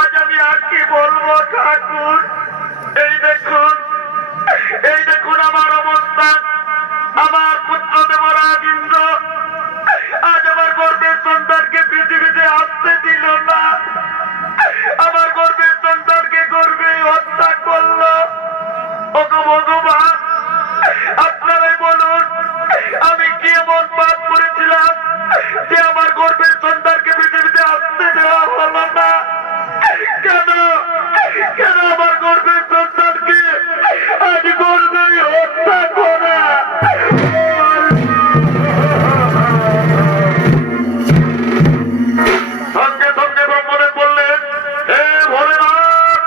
আজ আমি আর কি বলবো ঠাকুর। এই দেখুন, এই দেখুন আমার অবস্থা। আমার পুত্র দেবরাজ ইন্দ্র আজ আমার গর্ভের সন্তানকে পৃথিবীতে আসতে দিল না। আমার গর্ভের সন্তানকে গর্ভে হত্যা করলো। ওগো ভগবান, আপনারাই বলুন আমি কি এমন পাপ করেছিলাম যে আমার গর্ভের সন্তানকে পৃথিবীতে আসতে দেওয়া হলো না? কেন কেন আমার গর্ভের সন্তানকে আজ গর্ভে হত্যা করা? সঙ্গে সঙ্গে ব্রহ্মদেব বললেন, হে ভোলেনাথ,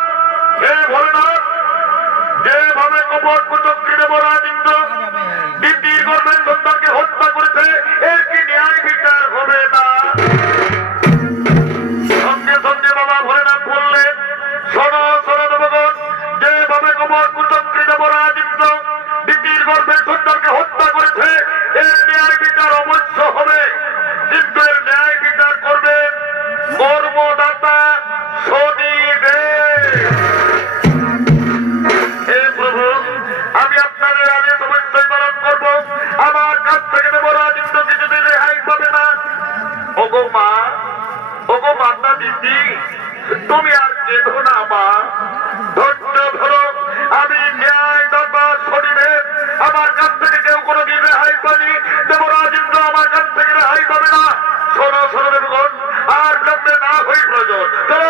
হে ভোলেনাথ, যেভাবে কপট কুচক্রী দেবরাজ ইন্দ্র দিদির গর্ভের সন্তানকে হত্যা করেছে, এর কি ন্যায় বিচার হবে না? সঙ্গে সঙ্গে বাবা ভোলেনাথ বললেন, শোনো শোনো দেবগণ, যেভাবে কপট কুচক্রী দেবরাজ ইন্দ্র দিদির গর্ভের সন্তানকে হত্যা করেছে, এর ন্যায় বিচার অবশ্য হবে। কিন্তু এর ন্যায় বিচার করবেন কর্মদাতা শনিদেব। হে প্রভু, আমি আপনাদের আদেশ অবশ্যই পালন করব। আমার কাছ থেকে দেবরাজ ইন্দ্র কিছুদিন রেহাই পাবে না। ওগো মা, ওগো মাতা দিদি, তুমি আর কেঁদো না মা, ধৈর্য ধরো। আমি ন্যায়দাতা শনিদেব, আমার কাছ থেকে কেউ কোনোদিন রেহাই পানি, দেবরাজ ইন্দ্র আমার কাছ থেকে রেহাই পাবে না। শোনো শোনো দেবগণ, আর বিলম্বে না হই প্রয়োজন। চলো